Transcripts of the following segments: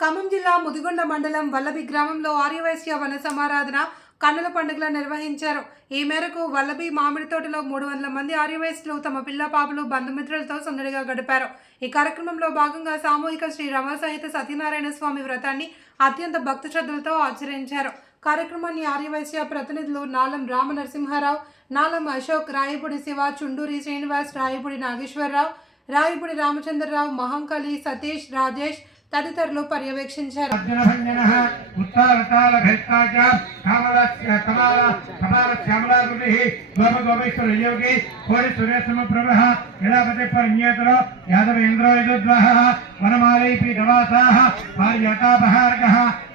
ఖమ్మం జిల్లా ముదిగొండ మండలం వల్లభి గ్రామంలో ఆర్యవైశ్య వన సమారాధన కన్నుల పండుగలు నిర్వహించారు. ఈ మేరకు వల్లభి మామిడి తోటలో మూడు వందల మంది ఆర్యవైశ్యులు తమ పిల్ల పాపలు బంధుమిత్రులతో సందడిగా గడిపారు. ఈ కార్యక్రమంలో భాగంగా సామూహిక శ్రీ రమ సహిత సత్యనారాయణ స్వామి వ్రతాన్ని అత్యంత భక్తి శ్రద్ధలతో ఆచరించారు. కార్యక్రమాన్ని ఆర్యవైశ్య ప్రతినిధులు నాలం రామ నరసింహారావు నాలం అశోక్ రాయపూడి శివ చుండూరి శ్రీనివాస్ రాయపూడి నాగేశ్వరరావు రాయపూడి రామచంద్రరావు మహంకలి సతీష్ రాజేష్ తదితరులు పర్యవేక్షించారు. అర్జునభంజనः ఉత్తారతాళభేత్తాచ కమల కమల కమల యాదవేంద్రో యదుద్వహः వనమాలైపి గవాసాः పార్యతాపహారకः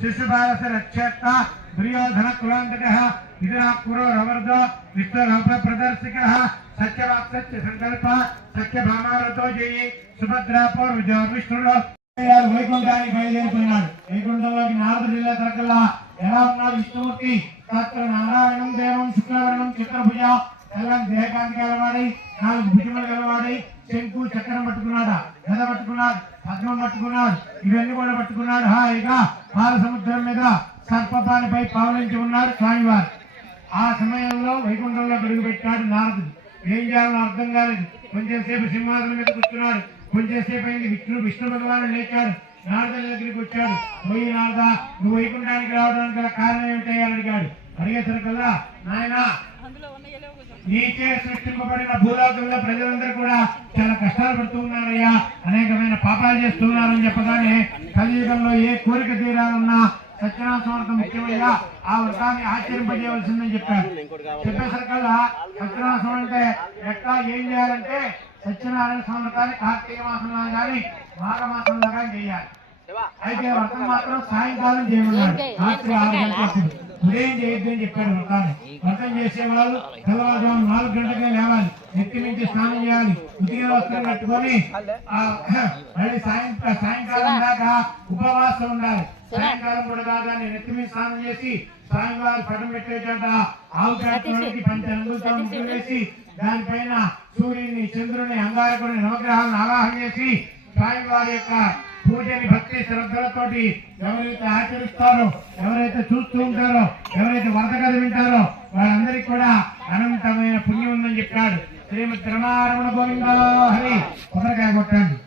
శిశుపాలస రక్షేత్త దుర్యోధన కులాంతక విదురాకురో రవర్ధ విశ్వరూప ప్రదర్శకः సత్యవాక్ సత్య సంకల్ప సత్య భామారతో జయి సుభద్రాపూర్ విజయ విష్ణుడు వైకుంఠానికి బయలుదేరిపోయినాడు వైకుంఠంలోకి నారద జిల్లా తరకల్లా ఎలా ఉన్నారు విష్ణుమూర్తి తత్ర నారాయణం దేవం శుక్రవర్ణం చిత్రభుజ తెల్లని దేహకాంతి గలవాడి నాలుగు భుజములు గలవాడి శంకు చక్రం పట్టుకున్నాడా గద పట్టుకున్నాడు పద్మం పట్టుకున్నాడు ఇవన్నీ కూడా పట్టుకున్నాడు. హాయిగా పాల సముద్రం మీద సర్పపానిపై పావలించి ఉన్నారు స్వామివారు. ఆ సమయంలో వైకుంఠంలో పెట్టాడు నారదుడు. ఏం చేయాలో అర్థం కాలేదు. కొంచెంసేపు సింహాసనం మీద కూర్చున్నాడు. కొంచెం సేపు అయింది. విష్ణు విష్ణు భగవాను లేచాడు. నారదుల దగ్గరికి వచ్చాడు. పోయి నారద నువ్వు వైకుంఠానికి రావడానికి గల కారణం ఏమిటయ్యా అడిగాడు. అడిగేసరికల్లా నాయనా నీచే సృష్టింపబడిన భూలోకంలో ప్రజలందరూ కూడా చాలా కష్టాలు పడుతూ ఉన్నారయ్యా అనేకమైన పాపాలు చేస్తున్నారని చెప్పగానే కలియుగంలో ఏ కోరిక తీరాలన్నా సత్యనారాయణ స్వామి ముఖ్యమయ్యా ఆ వ్రతాన్ని ఆచరింపజేయవలసిందని చెప్పారు. చెప్పేసరికల్లా సత్యనారాయణ స్వామి అంటే ఎట్లా ఏం చేయాలంటే సత్యనారాయణ స్వామి వ్రతాన్ని కార్తీక మాసంలో కానీ మాఘ మాసంలో కానీ చేయాలి. అయితే వ్రతం మాత్రం సాయంకాలం చేయమన్నాడు. రాత్రి ఆరు గంటలకు ఉదయం చేయొద్దు అని చెప్పాడు వ్రతాన్ని వ్రతం చేసేవాళ్ళు తెల్లవారుజాము నాలుగు గంటలకే లేవాలి. నెత్తి నుంచి స్నానం చేయాలి. ఉతికిన వస్త్రం కట్టుకొని ఆ, మళ్ళీ సాయం సాయంకాలం దాకా ఉపవాసం ఉండాలి. సాయంకాలం కూడా కాగానే నెత్తి మీద స్నానం చేసి సాయంకాలం పటం పెట్టేటట ఆవు కట్టుకోవడానికి పంచ రంగులతో ముగ్గులు వేసి దానిపైన సూర్యుని చంద్రుని అంగారకుని నవగ్రహాలను ఆవాహన చేసి స్వామివారి యొక్క పూజని భక్తి శ్రద్ధలతోటి ఎవరైతే ఆచరిస్తారో ఎవరైతే చూస్తూ ఉంటారో ఎవరైతే వరద కథ వింటారో వాళ్ళందరికీ కూడా అనంతమైన పుణ్యం ఉందని చెప్పాడు శ్రీమతి రమారమణ గోవింద హరి కొబ్బరికాయ కొట్టండి